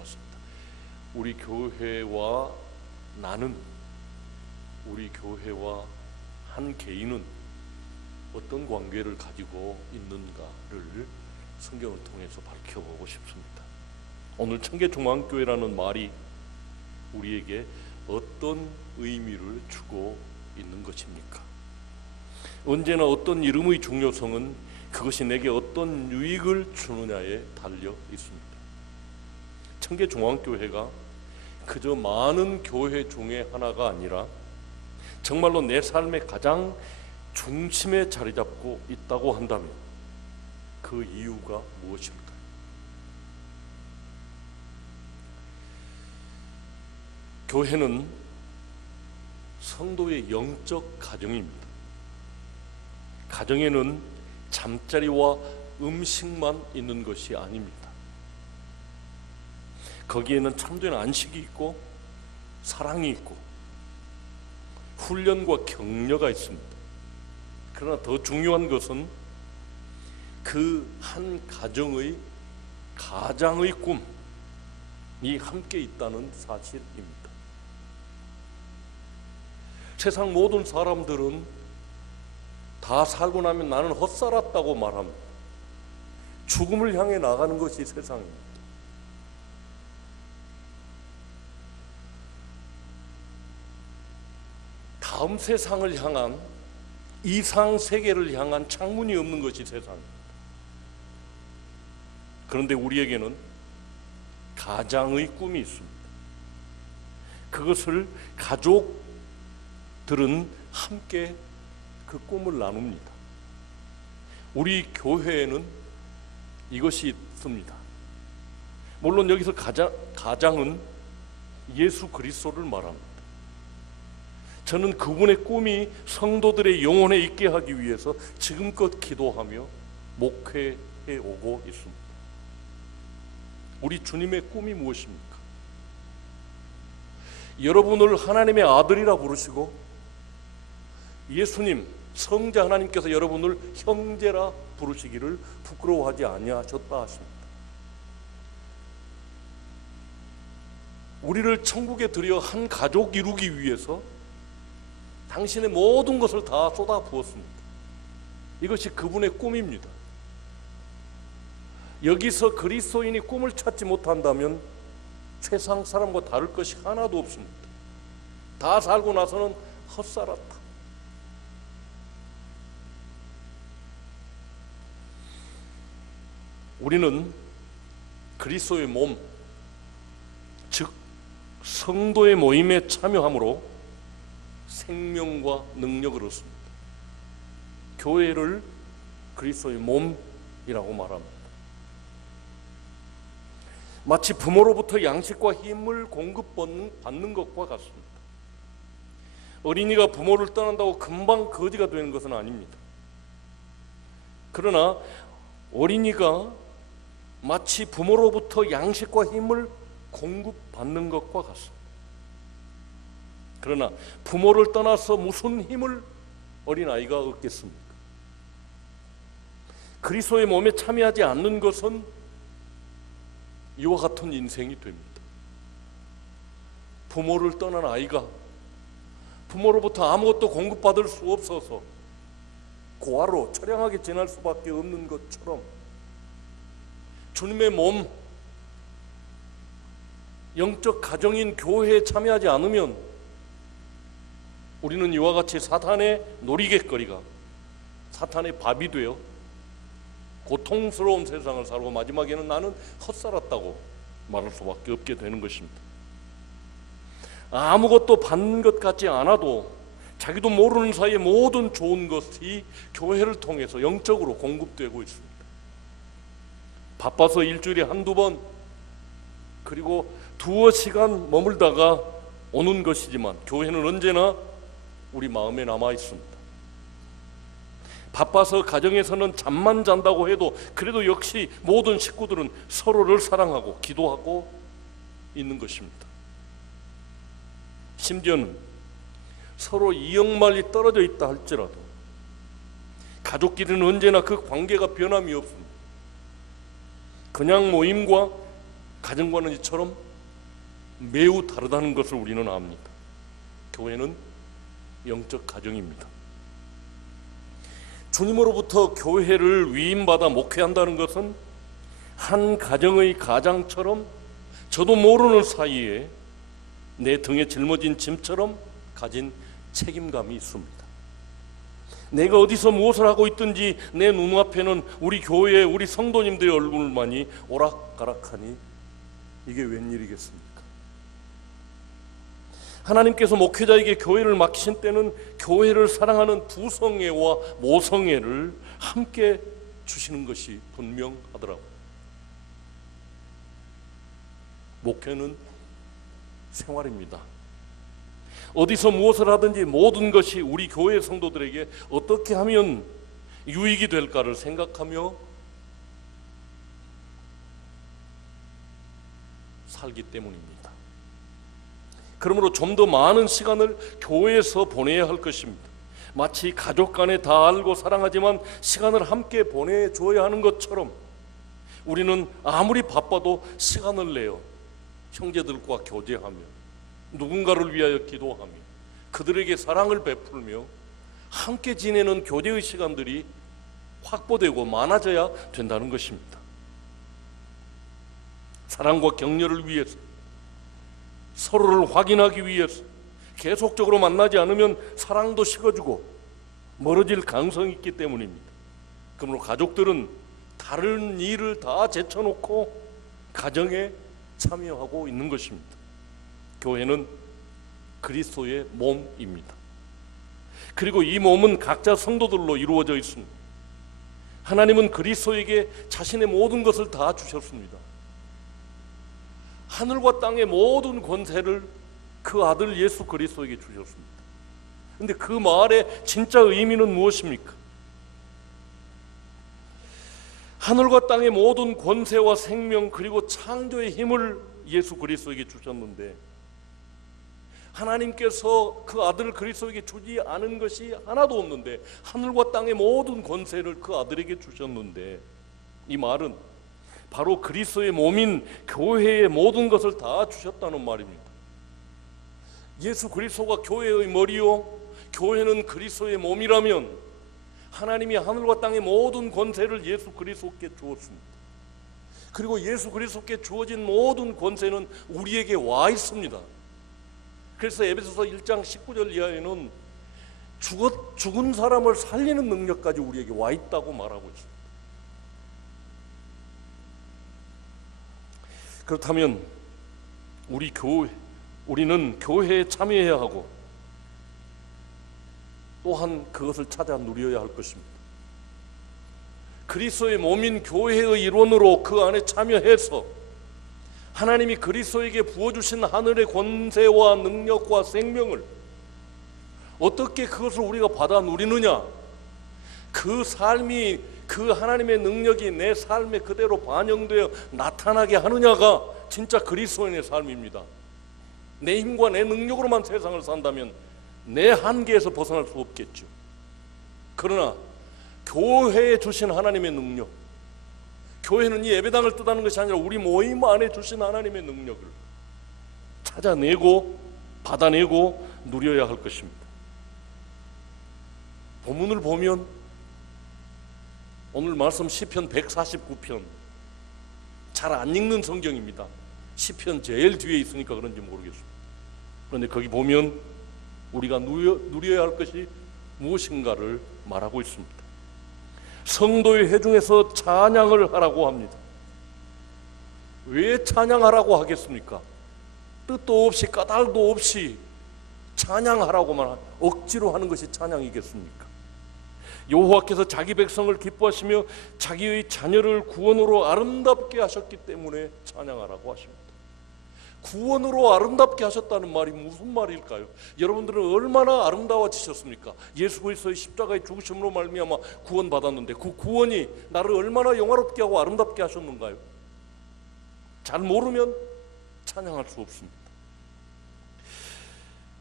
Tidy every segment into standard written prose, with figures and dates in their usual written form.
살펴봤습니다. 우리 교회와 나는, 우리 교회와 한 개인은 어떤 관계를 가지고 있는가를 성경을 통해서 밝혀보고 싶습니다. 오늘 청계중앙교회라는 말이 우리에게 어떤 의미를 주고 있는 것입니까? 언제나 어떤 이름의 중요성은 그것이 내게 어떤 유익을 주느냐에 달려 있습니다. 청계중앙교회가 그저 많은 교회 중에 하나가 아니라 정말로 내 삶의 가장 중심에 자리 잡고 있다고 한다면 그 이유가 무엇일까요? 교회는 성도의 영적 가정입니다. 가정에는 잠자리와 음식만 있는 것이 아닙니다. 거기에는 참된 안식이 있고 사랑이 있고 훈련과 격려가 있습니다. 그러나 더 중요한 것은 그 한 가정의 가장의 꿈이 함께 있다는 사실입니다. 세상 모든 사람들은 다 살고 나면 나는 헛살았다고 말합니다. 죽음을 향해 나가는 것이 세상입니다. 다음 세상을 향한, 이상 세계를 향한 창문이 없는 것이 세상입니다. 그런데 우리에게는 가장의 꿈이 있습니다. 그것을 가족들은 함께 그 꿈을 나눕니다. 우리 교회에는 이것이 있습니다. 물론 여기서 가장은 예수 그리스도를 말합니다. 저는 그분의 꿈이 성도들의 영혼에 있게 하기 위해서 지금껏 기도하며 목회해 오고 있습니다. 우리 주님의 꿈이 무엇입니까? 여러분을 하나님의 아들이라 부르시고 예수님, 성자 하나님께서 여러분을 형제라 부르시기를 부끄러워하지 아니하셨다 하십니다. 우리를 천국에 들여 한 가족 이루기 위해서 당신의 모든 것을 다 쏟아 부었습니다. 이것이 그분의 꿈입니다. 여기서 그리스도인이 꿈을 찾지 못한다면 세상 사람과 다를 것이 하나도 없습니다. 다 살고 나서는 헛살았다. 우리는 그리스도의 몸, 즉 성도의 모임에 참여함으로 생명과 능력을 얻습니다. 교회를 그리스도의 몸이라고 말합니다. 마치 부모로부터 양식과 힘을 공급받는 것과 같습니다. 어린이가 부모를 떠난다고 금방 거지가 되는 것은 아닙니다. 그러나 어린이가 마치 부모로부터 양식과 힘을 공급받는 것과 같습니다. 그러나 부모를 떠나서 무슨 힘을 어린아이가 얻겠습니까? 그리스도의 몸에 참여하지 않는 것은 이와 같은 인생이 됩니다. 부모를 떠난 아이가 부모로부터 아무것도 공급받을 수 없어서 고아로 처량하게 지날 수밖에 없는 것처럼 주님의 몸, 영적 가정인 교회에 참여하지 않으면 우리는 이와 같이 사탄의 놀이개거리가, 사탄의 밥이 되어 고통스러운 세상을 살고 마지막에는 나는 헛살았다고 말할 수밖에 없게 되는 것입니다. 아무것도 받는 것 같지 않아도 자기도 모르는 사이에 모든 좋은 것이 교회를 통해서 영적으로 공급되고 있습니다. 바빠서 일주일에 한두 번, 그리고 두어 시간 머물다가 오는 것이지만 교회는 언제나 우리 마음에 남아 있습니다. 바빠서 가정에서는 잠만 잔다고 해도 그래도 역시 모든 식구들은 서로를 사랑하고 기도하고 있는 것입니다. 심지어는 서로 이역만리 떨어져 있다 할지라도 가족끼리는 언제나 그 관계가 변함이 없습니다. 그냥 모임과 가정과는 이처럼 매우 다르다는 것을 우리는 압니다. 교회는 영적 가정입니다. 주님으로부터 교회를 위임받아 목회한다는 것은 한 가정의 가장처럼 저도 모르는 사이에 내 등에 짊어진 짐처럼 가진 책임감이 있습니다. 내가 어디서 무엇을 하고 있든지 내 눈앞에는 우리 교회, 우리 성도님들의 얼굴만이 오락가락하니 이게 웬일이겠습니까? 하나님께서 목회자에게 교회를 맡기신 때는 교회를 사랑하는 부성애와 모성애를 함께 주시는 것이 분명하더라고요. 목회는 생활입니다. 어디서 무엇을 하든지 모든 것이 우리 교회 성도들에게 어떻게 하면 유익이 될까를 생각하며 살기 때문입니다. 그러므로 좀 더 많은 시간을 교회에서 보내야 할 것입니다. 마치 가족 간에 다 알고 사랑하지만 시간을 함께 보내줘야 하는 것처럼 우리는 아무리 바빠도 시간을 내어 형제들과 교제하며 누군가를 위하여 기도하며 그들에게 사랑을 베풀며 함께 지내는 교제의 시간들이 확보되고 많아져야 된다는 것입니다. 사랑과 격려를 위해서, 서로를 확인하기 위해서, 계속적으로 만나지 않으면 사랑도 식어지고 멀어질 가능성이 있기 때문입니다. 그러므로 가족들은 다른 일을 다 제쳐놓고 가정에 참여하고 있는 것입니다. 교회는 그리스도의 몸입니다. 그리고 이 몸은 각자 성도들로 이루어져 있습니다. 하나님은 그리스도에게 자신의 모든 것을 다 주셨습니다. 하늘과 땅의 모든 권세를 그 아들 예수 그리스도에게 주셨습니다. 그런데 그 말의 진짜 의미는 무엇입니까? 하늘과 땅의 모든 권세와 생명 그리고 창조의 힘을 예수 그리스도에게 주셨는데 하나님께서 그 아들 그리스도에게 주지 않은 것이 하나도 없는데 하늘과 땅의 모든 권세를 그 아들에게 주셨는데 이 말은 바로 그리스도의 몸인 교회의 모든 것을 다 주셨다는 말입니다. 예수 그리스도가 교회의 머리요 교회는 그리스도의 몸이라면 하나님이 하늘과 땅의 모든 권세를 예수 그리스도께 주었습니다. 그리고 예수 그리스도께 주어진 모든 권세는 우리에게 와 있습니다. 그래서 에베소서 1장 19절 이하에는 죽은 사람을 살리는 능력까지 우리에게 와 있다고 말하고 있습니다. 그렇다면 우리는 교회에 참여해야 하고 또한 그것을 찾아 누려야 할 것입니다. 그리스도의 몸인 교회의 일원으로 그 안에 참여해서 하나님이 그리스도에게 부어주신 하늘의 권세와 능력과 생명을 어떻게 그것을 우리가 받아 누리느냐, 그 삶이 그 하나님의 능력이 내 삶에 그대로 반영되어 나타나게 하느냐가 진짜 그리스도인의 삶입니다. 내 힘과 내 능력으로만 세상을 산다면 내 한계에서 벗어날 수 없겠죠. 그러나 교회에 주신 하나님의 능력, 교회는 이 예배당을 뜻하는 것이 아니라 우리 모임 안에 주신 하나님의 능력을 찾아내고 받아내고 누려야 할 것입니다. 본문을 보면 오늘 말씀 시편 149편 잘 안 읽는 성경입니다. 시편 제일 뒤에 있으니까 그런지 모르겠습니다. 그런데 거기 보면 우리가 누려야 할 것이 무엇인가를 말하고 있습니다. 성도의 회중에서 찬양을 하라고 합니다. 왜 찬양하라고 하겠습니까? 뜻도 없이 까닭도 없이 찬양하라고만 억지로 하는 것이 찬양이겠습니까? 여호와께서 자기 백성을 기뻐하시며 자기의 자녀를 구원으로 아름답게 하셨기 때문에 찬양하라고 하십니다. 구원으로 아름답게 하셨다는 말이 무슨 말일까요? 여러분들은 얼마나 아름다워지셨습니까? 예수 그리스도의 십자가의 죽으심으로 말미암아 구원받았는데 그 구원이 나를 얼마나 영화롭게 하고 아름답게 하셨는가요? 잘 모르면 찬양할 수 없습니다.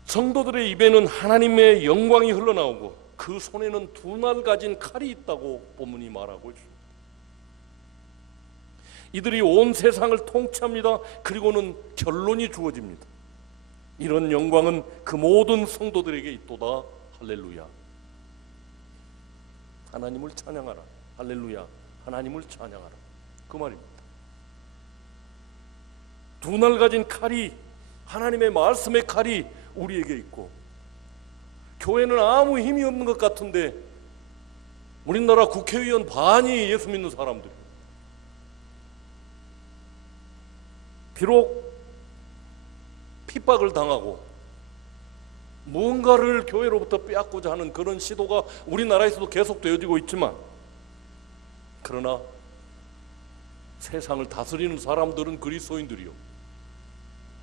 성도들의 입에는 하나님의 영광이 흘러나오고 그 손에는 두 날 가진 칼이 있다고 본문이 말하고 있습니다. 이들이 온 세상을 통치합니다. 그리고는 결론이 주어집니다. 이런 영광은 그 모든 성도들에게 있도다. 할렐루야. 하나님을 찬양하라. 할렐루야. 하나님을 찬양하라. 그 말입니다. 두 날 가진 칼이, 하나님의 말씀의 칼이 우리에게 있고, 교회는 아무 힘이 없는 것 같은데 우리나라 국회의원 반이 예수 믿는 사람들이에요. 비록 핍박을 당하고 무언가를 교회로부터 빼앗고자 하는 그런 시도가 우리나라에서도 계속 되어지고 있지만, 그러나 세상을 다스리는 사람들은 그리스도인들이요,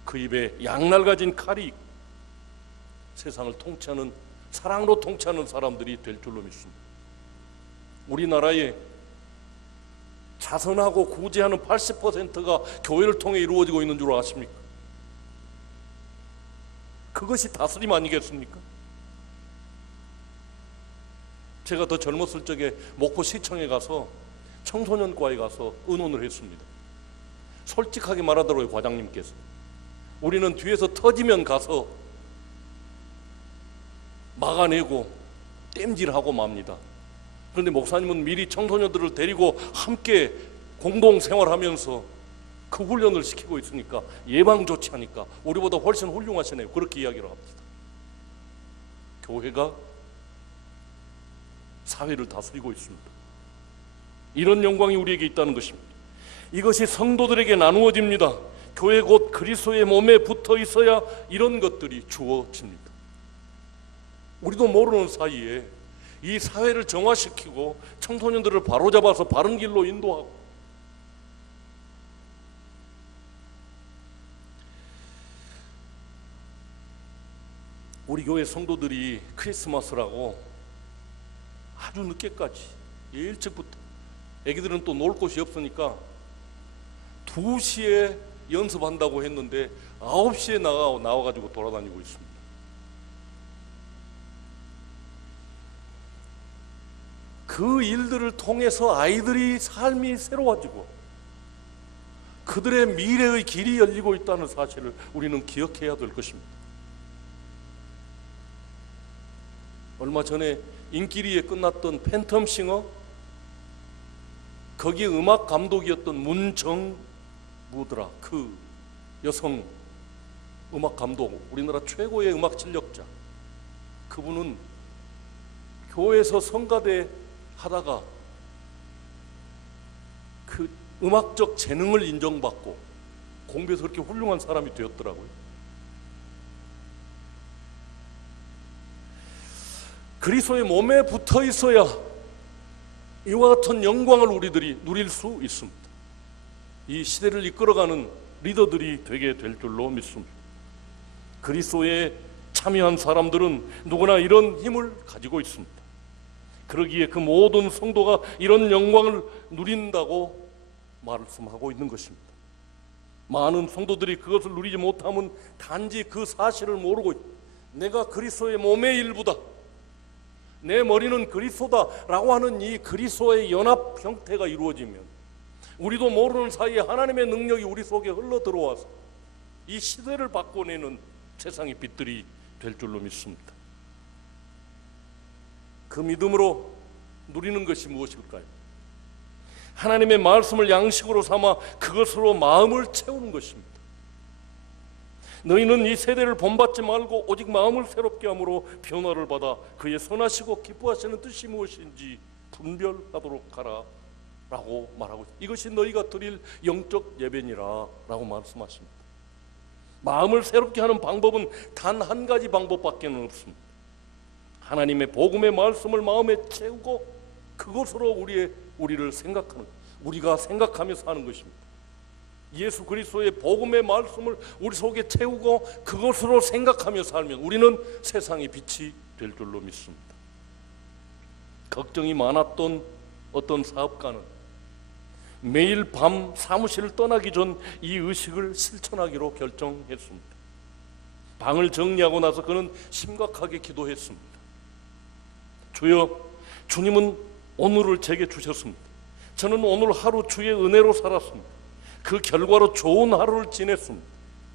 그 입에 양날 가진 칼이 세상을 통치하는, 사랑으로 통치하는 사람들이 될 줄로 믿습니다. 우리나라에 자선하고 구제하는 80%가 교회를 통해 이루어지고 있는 줄 아십니까? 그것이 다스림 아니겠습니까? 제가 더 젊었을 적에 목포시청에 가서 청소년과에 가서 의논을 했습니다. 솔직하게 말하더라고요, 과장님께서. 우리는 뒤에서 터지면 가서 막아내고 땜질하고 맙니다. 그런데 목사님은 미리 청소년들을 데리고 함께 공동생활하면서 그 훈련을 시키고 있으니까, 예방 조치하니까 우리보다 훨씬 훌륭하시네요. 그렇게 이야기를 합니다. 교회가 사회를 다스리고 있습니다. 이런 영광이 우리에게 있다는 것입니다. 이것이 성도들에게 나누어집니다. 교회 곧 그리스도의 몸에 붙어 있어야 이런 것들이 주어집니다. 우리도 모르는 사이에 이 사회를 정화시키고 청소년들을 바로잡아서 바른 길로 인도하고, 우리 교회 성도들이 크리스마스라고 아주 늦게까지, 일찍부터, 애기들은 또 놀 곳이 없으니까 2시에 연습한다고 했는데 9시에 나와가지고 돌아다니고 있습니다. 그 일들을 통해서 아이들이 삶이 새로워지고 그들의 미래의 길이 열리고 있다는 사실을 우리는 기억해야 될 것입니다. 얼마 전에 인기리에 끝났던 팬텀싱어, 거기에 음악 감독이었던 문정무더라, 그 여성 음악 감독, 우리나라 최고의 음악 실력자. 그분은 교회에서 성가대 하다가 그 음악적 재능을 인정받고 공부해서 그렇게 훌륭한 사람이 되었더라고요. 그리스도의 몸에 붙어 있어야 이와 같은 영광을 우리들이 누릴 수 있습니다. 이 시대를 이끌어가는 리더들이 되게 될 줄로 믿습니다. 그리스도에 참여한 사람들은 누구나 이런 힘을 가지고 있습니다. 그러기에 그 모든 성도가 이런 영광을 누린다고 말씀하고 있는 것입니다. 많은 성도들이 그것을 누리지 못하면 단지 그 사실을 모르고 내가 그리스도의 몸의 일부다, 내 머리는 그리스도다라고 하는 이 그리스도의 연합 형태가 이루어지면 우리도 모르는 사이에 하나님의 능력이 우리 속에 흘러 들어와서 이 시대를 바꿔내는 세상의 빛들이 될 줄로 믿습니다. 그 믿음으로 누리는 것이 무엇일까요? 하나님의 말씀을 양식으로 삼아 그것으로 마음을 채우는 것입니다. 너희는 이 세대를 본받지 말고 오직 마음을 새롭게 함으로 변화를 받아 그의 선하시고 기뻐하시는 뜻이 무엇인지 분별하도록 하라 라고 말하고 있습니다. 이것이 너희가 드릴 영적 예배니라 라고 말씀하십니다. 마음을 새롭게 하는 방법은 단 한 가지 방법밖에 없습니다. 하나님의 복음의 말씀을 마음에 채우고 그것으로 우리를 생각하는, 우리가 생각하며 사는 것입니다. 예수 그리스도의 복음의 말씀을 우리 속에 채우고 그것으로 생각하며 살면 우리는 세상의 빛이 될 줄로 믿습니다. 걱정이 많았던 어떤 사업가는 매일 밤 사무실을 떠나기 전 이 의식을 실천하기로 결정했습니다. 방을 정리하고 나서 그는 심각하게 기도했습니다. 주여, 주님은 오늘을 제게 주셨습니다. 저는 오늘 하루 주의 은혜로 살았습니다. 그 결과로 좋은 하루를 지냈습니다.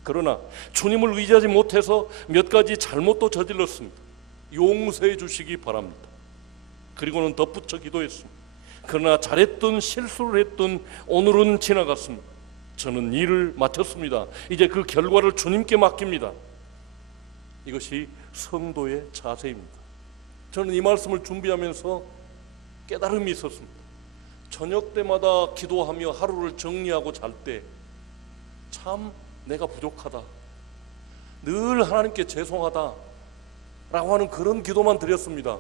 그러나 주님을 의지하지 못해서 몇 가지 잘못도 저질렀습니다. 용서해 주시기 바랍니다. 그리고는 덧붙여 기도했습니다. 그러나 잘했든 실수를 했든 오늘은 지나갔습니다. 저는 일을 마쳤습니다. 이제 그 결과를 주님께 맡깁니다. 이것이 성도의 자세입니다. 저는 이 말씀을 준비하면서 깨달음이 있었습니다. 저녁 때마다 기도하며 하루를 정리하고 잘 때 참 내가 부족하다, 늘 하나님께 죄송하다 라고 하는 그런 기도만 드렸습니다.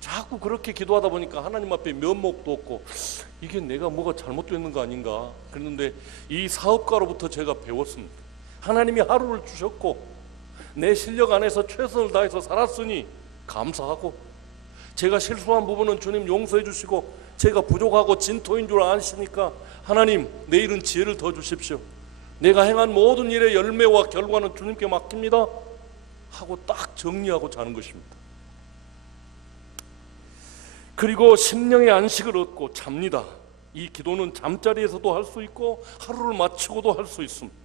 자꾸 그렇게 기도하다 보니까 하나님 앞에 면목도 없고 이게 내가 뭐가 잘못됐는 거 아닌가. 그랬는데 이 사업가로부터 제가 배웠습니다. 하나님이 하루를 주셨고 내 실력 안에서 최선을 다해서 살았으니 감사하고, 제가 실수한 부분은 주님 용서해 주시고 제가 부족하고 진토인 줄 아시니까 하나님 내일은 지혜를 더 주십시오. 내가 행한 모든 일의 열매와 결과는 주님께 맡깁니다 하고 딱 정리하고 자는 것입니다. 그리고 심령의 안식을 얻고 잡니다. 이 기도는 잠자리에서도 할 수 있고 하루를 마치고도 할 수 있습니다.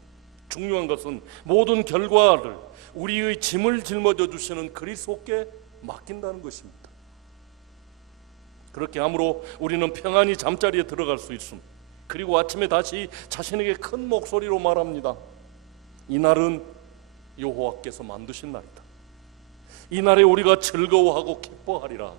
중요한 것은 모든 결과를 우리의 짐을 짊어져 주시는 그리스도께 맡긴다는 것입니다. 그렇게 함으로 우리는 평안히 잠자리에 들어갈 수 있습니다. 그리고 아침에 다시 자신에게 큰 목소리로 말합니다. 이날은 여호와께서 만드신 날이다. 이날에 우리가 즐거워하고 기뻐하리라.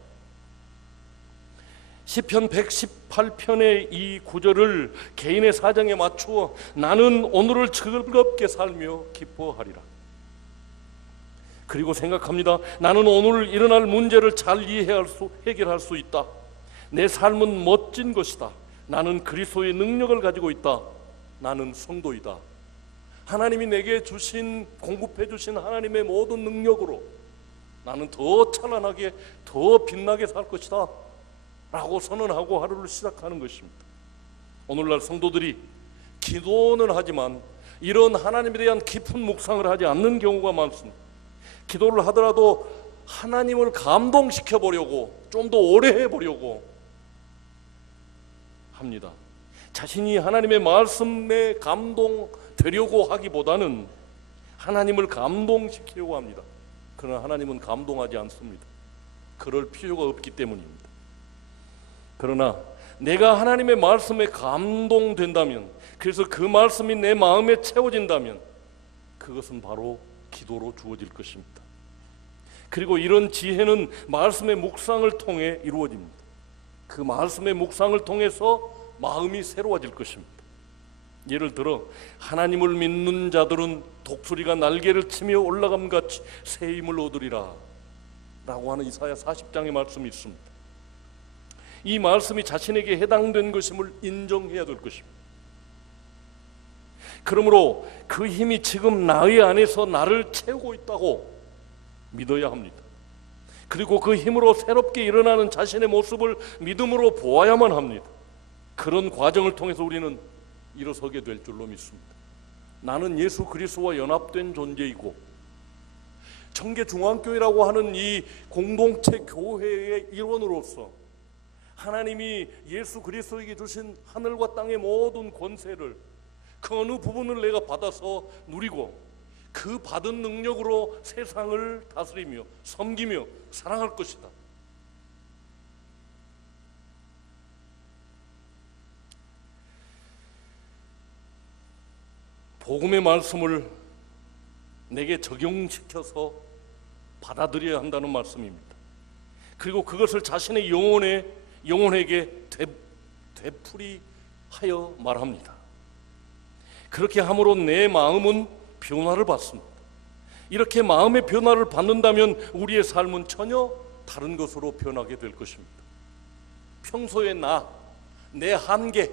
시편 118편의 이 구절을 개인의 사정에 맞추어 나는 오늘을 즐겁게 살며 기뻐하리라. 그리고 생각합니다. 나는 오늘 일어날 문제를 잘 해결할 수 있다. 내 삶은 멋진 것이다. 나는 그리스도의 능력을 가지고 있다. 나는 성도이다. 하나님이 내게 주신, 공급해 주신 하나님의 모든 능력으로 나는 더 찬란하게, 더 빛나게 살 것이다 라고 선언하고 하루를 시작하는 것입니다. 오늘날 성도들이 기도는 하지만 이런 하나님에 대한 깊은 묵상을 하지 않는 경우가 많습니다. 기도를 하더라도 하나님을 감동시켜 보려고, 좀 더 오래 해보려고 합니다. 자신이 하나님의 말씀에 감동되려고 하기보다는 하나님을 감동시키려고 합니다. 그러나 하나님은 감동하지 않습니다. 그럴 필요가 없기 때문입니다. 그러나 내가 하나님의 말씀에 감동된다면, 그래서 그 말씀이 내 마음에 채워진다면 그것은 바로 기도로 주어질 것입니다. 그리고 이런 지혜는 말씀의 묵상을 통해 이루어집니다. 그 말씀의 묵상을 통해서 마음이 새로워질 것입니다. 예를 들어 하나님을 믿는 자들은 독수리가 날개를 치며 올라감같이 새 힘을 얻으리라 라고 하는 이사야 40장의 말씀이 있습니다. 이 말씀이 자신에게 해당된 것임을 인정해야 될 것입니다. 그러므로 그 힘이 지금 나의 안에서 나를 채우고 있다고 믿어야 합니다. 그리고 그 힘으로 새롭게 일어나는 자신의 모습을 믿음으로 보아야만 합니다. 그런 과정을 통해서 우리는 일어서게 될 줄로 믿습니다. 나는 예수 그리스도와 연합된 존재이고 청계중앙교회라고 하는 이 공동체 교회의 일원으로서 하나님이 예수 그리스도에게 주신 하늘과 땅의 모든 권세를, 그 어느 부분을 내가 받아서 누리고 그 받은 능력으로 세상을 다스리며 섬기며 사랑할 것이다. 복음의 말씀을 내게 적용시켜서 받아들여야 한다는 말씀입니다. 그리고 그것을 자신의 영혼에게 되풀이하여 말합니다. 그렇게 함으로 내 마음은 변화를 받습니다. 이렇게 마음의 변화를 받는다면 우리의 삶은 전혀 다른 것으로 변하게 될 것입니다. 평소에 내 한계,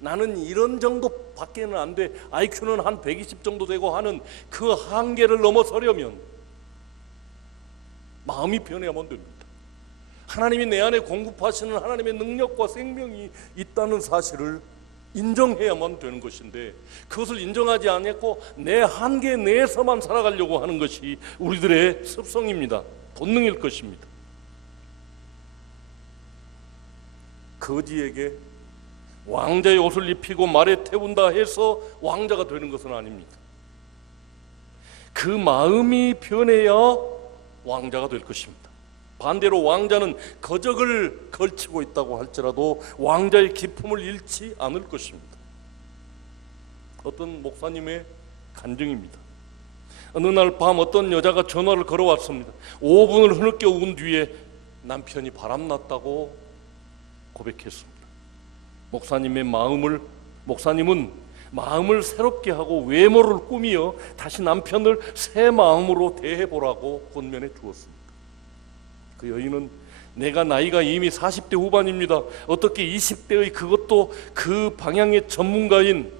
나는 이런 정도밖에는 안 돼, IQ는 한 120 정도 되고 하는 그 한계를 넘어서려면 마음이 변해야만 됩니다. 하나님이 내 안에 공급하시는 하나님의 능력과 생명이 있다는 사실을 인정해야만 되는 것인데, 그것을 인정하지 않고 내 한계 내에서만 살아가려고 하는 것이 우리들의 습성입니다. 본능일 것입니다. 거지에게 왕자의 옷을 입히고 말에 태운다 해서 왕자가 되는 것은 아닙니다. 그 마음이 변해야 왕자가 될 것입니다. 반대로 왕자는 거적을 걸치고 있다고 할지라도 왕자의 기품을 잃지 않을 것입니다. 어떤 목사님의 간증입니다. 어느 날 밤 어떤 여자가 전화를 걸어왔습니다. 5분을 흐느껴 운 뒤에 남편이 바람났다고 고백했습니다. 목사님은 마음을 새롭게 하고 외모를 꾸미어 다시 남편을 새 마음으로 대해보라고 권면해 주었습니다. 그 여인은 내가 나이가 이미 40대 후반입니다. 어떻게 20대의 그것도 그 방향의 전문가인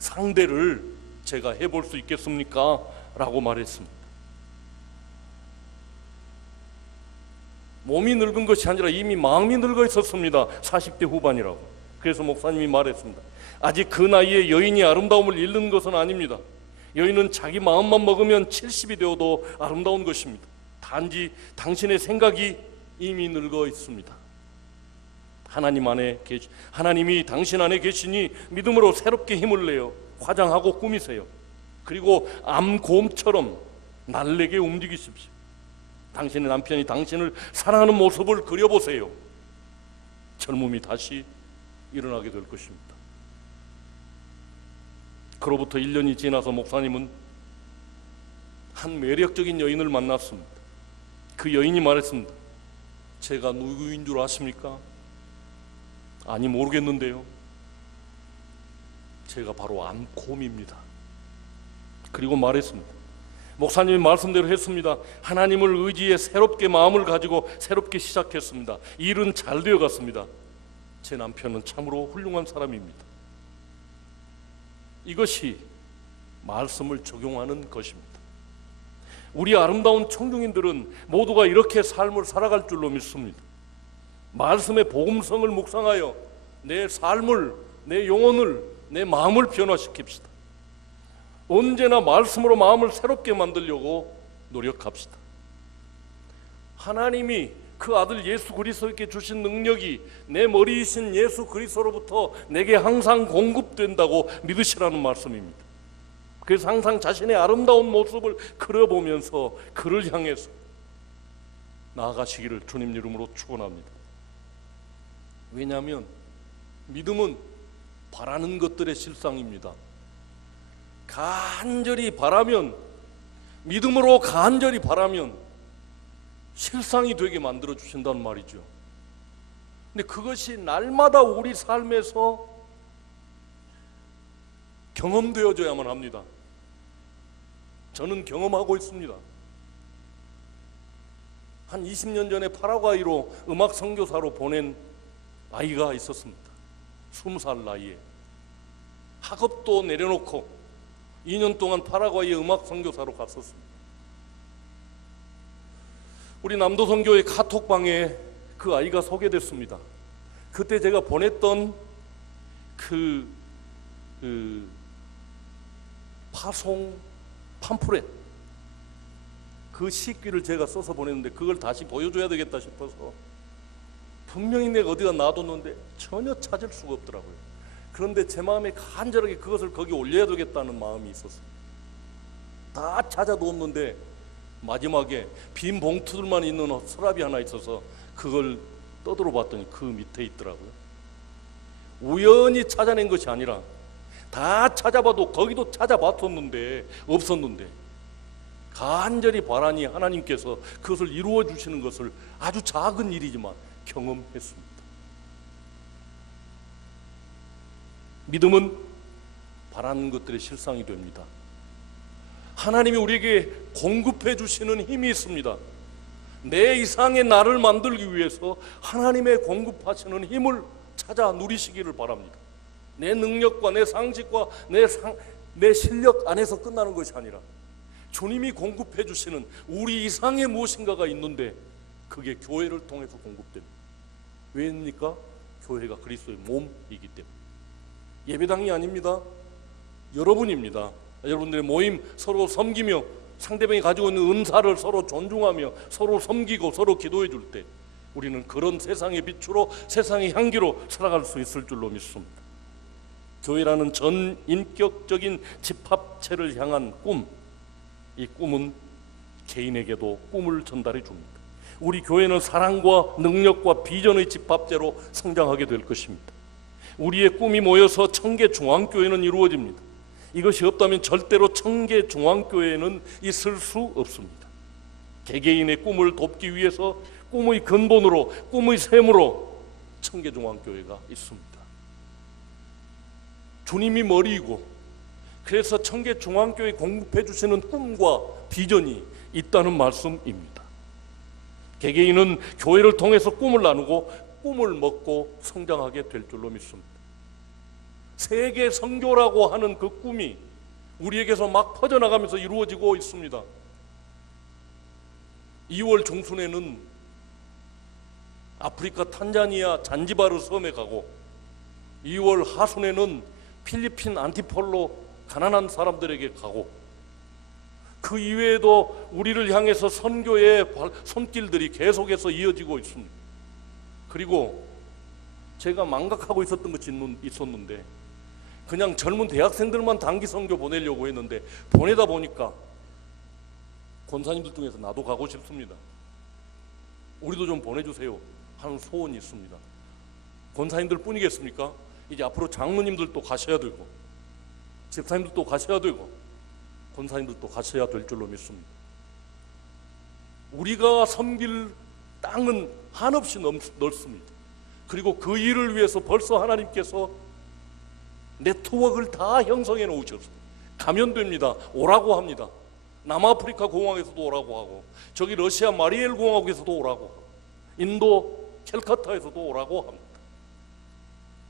상대를 제가 해볼 수 있겠습니까? 라고 말했습니다. 몸이 늙은 것이 아니라 이미 마음이 늙어 있었습니다. 40대 후반이라고. 그래서 목사님이 말했습니다. 아직 그 나이에 여인이 아름다움을 잃는 것은 아닙니다. 여인은 자기 마음만 먹으면 70이 되어도 아름다운 것입니다. 단지 당신의 생각이 이미 늙어 있습니다. 하나님이 당신 안에 계시니 믿음으로 새롭게 힘을 내요. 화장하고 꾸미세요. 그리고 암곰처럼 날래게 움직이십시오. 당신의 남편이 당신을 사랑하는 모습을 그려보세요. 젊음이 다시 일어나게 될 것입니다. 그로부터 1년이 지나서 목사님은 한 매력적인 여인을 만났습니다. 그 여인이 말했습니다. 제가 누구인 줄 아십니까? 아니, 모르겠는데요. 제가 바로 암곰입니다. 그리고 말했습니다. 목사님이 말씀대로 했습니다. 하나님을 의지해 새롭게 마음을 가지고 새롭게 시작했습니다. 일은 잘 되어갔습니다. 제 남편은 참으로 훌륭한 사람입니다. 이것이 말씀을 적용하는 것입니다. 우리 아름다운 청중인들은 모두가 이렇게 삶을 살아갈 줄로 믿습니다. 말씀의 복음성을 묵상하여 내 삶을, 내 영혼을, 내 마음을 변화시킵시다. 언제나 말씀으로 마음을 새롭게 만들려고 노력합시다. 하나님이 그 아들 예수 그리스도께 주신 능력이 내 머리이신 예수 그리스도로부터 내게 항상 공급된다고 믿으시라는 말씀입니다. 그래서 항상 자신의 아름다운 모습을 그려보면서 그를 향해서 나아가시기를 주님 이름으로 축원합니다. 왜냐하면 믿음은 바라는 것들의 실상입니다. 간절히 바라면, 믿음으로 간절히 바라면 실상이 되게 만들어 주신다는 말이죠. 근데 그것이 날마다 우리 삶에서 경험되어져야만 합니다. 저는 경험하고 있습니다. 한 20년 전에 파라과이로 음악 선교사로 보낸 아이가 있었습니다. 20살 나이에 학업도 내려놓고 2년 동안 파라과이에 음악 선교사로 갔었습니다. 우리 남도선교회 카톡방에 그 아이가 소개됐습니다. 그때 제가 보냈던 그 파송 팜프렛, 그 시귀를 제가 써서 보냈는데 그걸 다시 보여줘야 되겠다 싶어서 분명히 내가 어디다 놔뒀는데 전혀 찾을 수가 없더라고요. 그런데 제 마음에 간절하게 그것을 거기 올려야 되겠다는 마음이 있었어요. 다 찾아놓았는데 마지막에 빈 봉투들만 있는 서랍이 하나 있어서 그걸 떠들어 봤더니 그 밑에 있더라고요. 우연히 찾아낸 것이 아니라 다 찾아봐도 거기도 찾아봤었는데 없었는데 간절히 바라니 하나님께서 그것을 이루어 주시는 것을 아주 작은 일이지만 경험했습니다. 믿음은 바라는 것들의 실상이 됩니다. 하나님이 우리에게 공급해 주시는 힘이 있습니다. 내 이상의 나를 만들기 위해서 하나님의 공급하시는 힘을 찾아 누리시기를 바랍니다. 내 능력과 내 상식과 내 실력 안에서 끝나는 것이 아니라 주님이 공급해 주시는 우리 이상의 무엇인가가 있는데 그게 교회를 통해서 공급됩니다. 왜입니까? 교회가 그리스도의 몸이기 때문에. 예배당이 아닙니다. 여러분입니다. 여러분들의 모임, 서로 섬기며 상대방이 가지고 있는 은사를 서로 존중하며 서로 섬기고 서로 기도해 줄 때 우리는 그런 세상의 빛으로, 세상의 향기로 살아갈 수 있을 줄로 믿습니다. 교회라는 전 인격적인 집합체를 향한 꿈, 이 꿈은 개인에게도 꿈을 전달해 줍니다. 우리 교회는 사랑과 능력과 비전의 집합체로 성장하게 될 것입니다. 우리의 꿈이 모여서 청계중앙교회는 이루어집니다. 이것이 없다면 절대로 청계중앙교회는 있을 수 없습니다. 개개인의 꿈을 돕기 위해서 꿈의 근본으로, 꿈의 샘으로 청계중앙교회가 있습니다. 주님이 머리이고, 그래서 청계중앙교회 공급해 주시는 꿈과 비전이 있다는 말씀입니다. 개개인은 교회를 통해서 꿈을 나누고 꿈을 먹고 성장하게 될 줄로 믿습니다. 세계 선교라고 하는 그 꿈이 우리에게서 막 퍼져나가면서 이루어지고 있습니다. 2월 중순에는 아프리카 탄자니아 잔지바르 섬에 가고, 2월 하순에는 필리핀 안티폴로 가난한 사람들에게 가고, 그 이외에도 우리를 향해서 선교의 손길들이 계속해서 이어지고 있습니다. 그리고 제가 망각하고 있었던 것이 있었는데, 그냥 젊은 대학생들만 단기 선교 보내려고 했는데, 보내다 보니까 권사님들 중에서 나도 가고 싶습니다, 우리도 좀 보내주세요 하는 소원이 있습니다. 권사님들 뿐이겠습니까? 이제 앞으로 장로님들도 가셔야 되고, 집사님들도 가셔야 되고, 권사님들도 가셔야 될 줄로 믿습니다. 우리가 섬길 땅은 한없이 넓습니다. 그리고 그 일을 위해서 벌써 하나님께서 네트워크를 다 형성해 놓으셨어요. 가면 됩니다. 오라고 합니다. 남아프리카 공항에서도 오라고 하고, 저기 러시아 마리엘 공화국에서도 오라고 하고, 인도 캘카타에서도 오라고 합니다.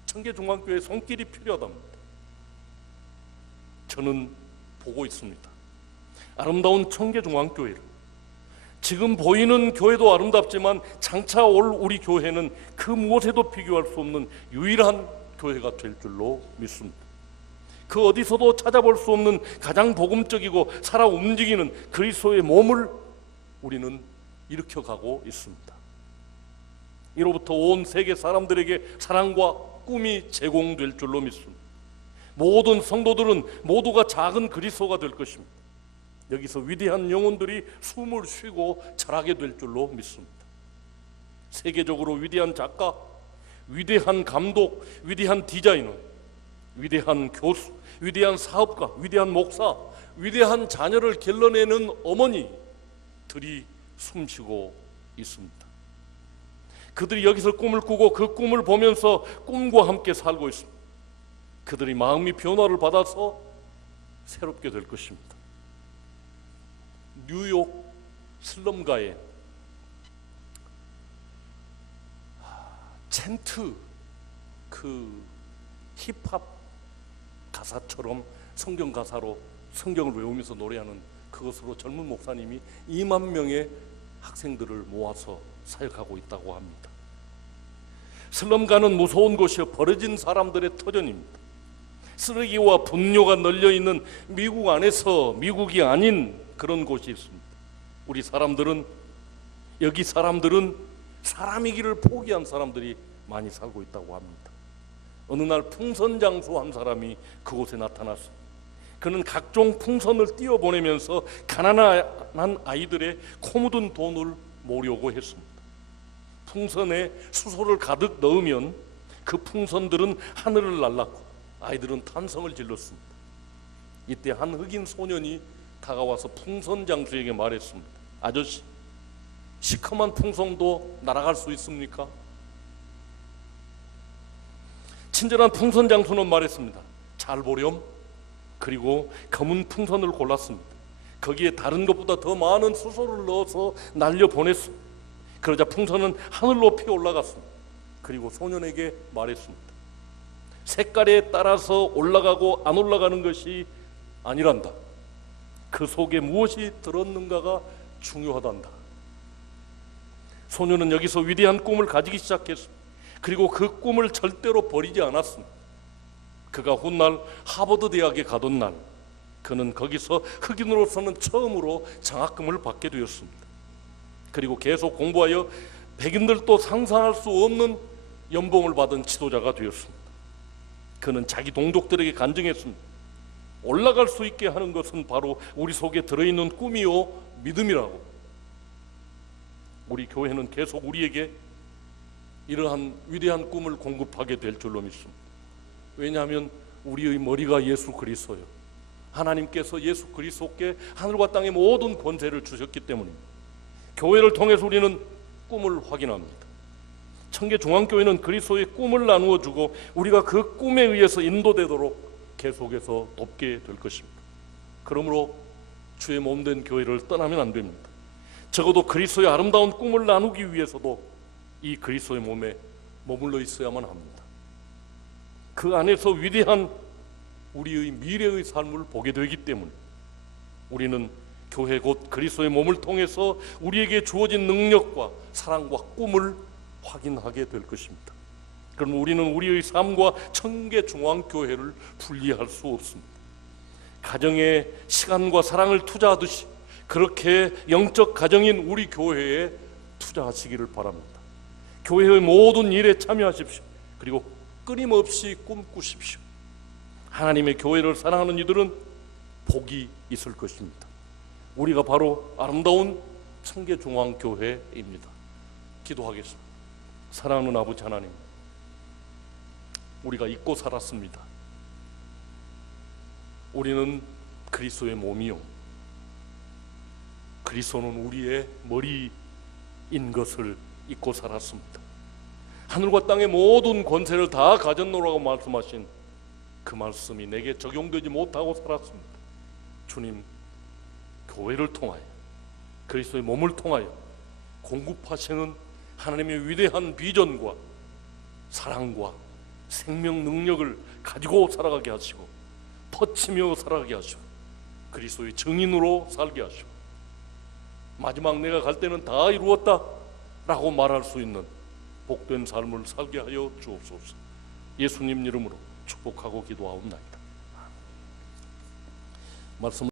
청계중앙교회 손길이 필요하답니다. 저는 보고 있습니다. 아름다운 청계중앙교회를. 지금 보이는 교회도 아름답지만 장차 올 우리 교회는 그 무엇에도 비교할 수 없는 유일한 교회가 될 줄로 믿습니다. 그 어디서도 찾아볼 수 없는 가장 복음적이고 살아 움직이는 그리스도의 몸을 우리는 일으켜가고 있습니다. 이로부터 온 세계 사람들에게 사랑과 꿈이 제공될 줄로 믿습니다. 모든 성도들은 모두가 작은 그리스도가 될 것입니다. 여기서 위대한 영혼들이 숨을 쉬고 자라게 될 줄로 믿습니다. 세계적으로 위대한 작가, 위대한 감독, 위대한 디자이너, 위대한 교수, 위대한 사업가, 위대한 목사, 위대한 자녀를 길러내는 어머니들이 숨쉬고 있습니다. 그들이 여기서 꿈을 꾸고 그 꿈을 보면서 꿈과 함께 살고 있습니다. 그들이 마음이 변화를 받아서 새롭게 될 것입니다. 뉴욕 슬럼가에 챈트, 그 힙합 가사처럼 성경 가사로 성경을 외우면서 노래하는 그것으로 젊은 목사님이 2만 명의 학생들을 모아서 사역하고 있다고 합니다. 슬럼가는 무서운 곳이요, 버려진 사람들의 터전입니다. 쓰레기와 분뇨가 널려있는 미국 안에서 미국이 아닌 그런 곳이 있습니다. 우리 사람들은, 여기 사람들은 사람이기를 포기한 사람들이 많이 살고 있다고 합니다. 어느 날 풍선장수 한 사람이 그곳에 나타났습니다. 그는 각종 풍선을 띄워보내면서 가난한 아이들의 코 묻은 돈을 모으려고 했습니다. 풍선에 수소를 가득 넣으면 그 풍선들은 하늘을 날랐고 아이들은 탄성을 질렀습니다. 이때 한 흑인 소년이 다가와서 풍선장수에게 말했습니다. 아저씨, 시커먼 풍선도 날아갈 수 있습니까? 친절한 풍선장수는 말했습니다. 잘 보렴. 그리고 검은 풍선을 골랐습니다. 거기에 다른 것보다 더 많은 수소를 넣어서 날려보냈습니다. 그러자 풍선은 하늘로 피어 올라갔습니다. 그리고 소년에게 말했습니다. 색깔에 따라서 올라가고 안 올라가는 것이 아니란다. 그 속에 무엇이 들었는가가 중요하단다. 소년은 여기서 위대한 꿈을 가지기 시작했습니다. 그리고 그 꿈을 절대로 버리지 않았습니다. 그가 훗날 하버드 대학에 가던 날, 그는 거기서 흑인으로서는 처음으로 장학금을 받게 되었습니다. 그리고 계속 공부하여 백인들도 상상할 수 없는 연봉을 받은 지도자가 되었습니다. 그는 자기 동족들에게 간증했습니다. 올라갈 수 있게 하는 것은 바로 우리 속에 들어있는 꿈이요 믿음이라고. 우리 교회는 계속 우리에게 이러한 위대한 꿈을 공급하게 될 줄로 믿습니다. 왜냐하면 우리의 머리가 예수 그리스도예요. 하나님께서 예수 그리스도께 하늘과 땅의 모든 권세를 주셨기 때문입니다. 교회를 통해서 우리는 꿈을 확인합니다. 청계중앙교회는 그리스도의 꿈을 나누어 주고 우리가 그 꿈에 의해서 인도되도록 계속해서 돕게 될 것입니다. 그러므로 주의 몸된 교회를 떠나면 안 됩니다. 적어도 그리스도의 아름다운 꿈을 나누기 위해서도 이 그리스도의 몸에 머물러 있어야만 합니다. 그 안에서 위대한 우리의 미래의 삶을 보게 되기 때문에 우리는 교회 곧 그리스도의 몸을 통해서 우리에게 주어진 능력과 사랑과 꿈을 확인하게 될 것입니다. 그럼 우리는 우리의 삶과 청계중앙교회를 분리할 수 없습니다. 가정에 시간과 사랑을 투자하듯이 그렇게 영적 가정인 우리 교회에 투자하시기를 바랍니다. 교회의 모든 일에 참여하십시오. 그리고 끊임없이 꿈꾸십시오. 하나님의 교회를 사랑하는 이들은 복이 있을 것입니다. 우리가 바로 아름다운 청계중앙교회입니다. 기도하겠습니다. 사랑하는 아버지 하나님, 우리가 잊고 살았습니다. 우리는 그리스도의 몸이요, 그리스도는 우리의 머리인 것을 잊고 살았습니다. 하늘과 땅의 모든 권세를 다 가졌노라고 말씀하신 그 말씀이 내게 적용되지 못하고 살았습니다. 주님, 교회를 통하여 그리스도의 몸을 통하여 공급하시는 하나님의 위대한 비전과 사랑과 생명 능력을 가지고 살아가게 하시고 퍼치며 살아가게 하시고 그리스도의 증인으로 살게 하시고 마지막 내가 갈 때는 다 이루었다 라고 말할 수 있는 복된 삶을 살게 하여 주옵소서. 예수님 이름으로 축복하고 기도하옵나이다. 말씀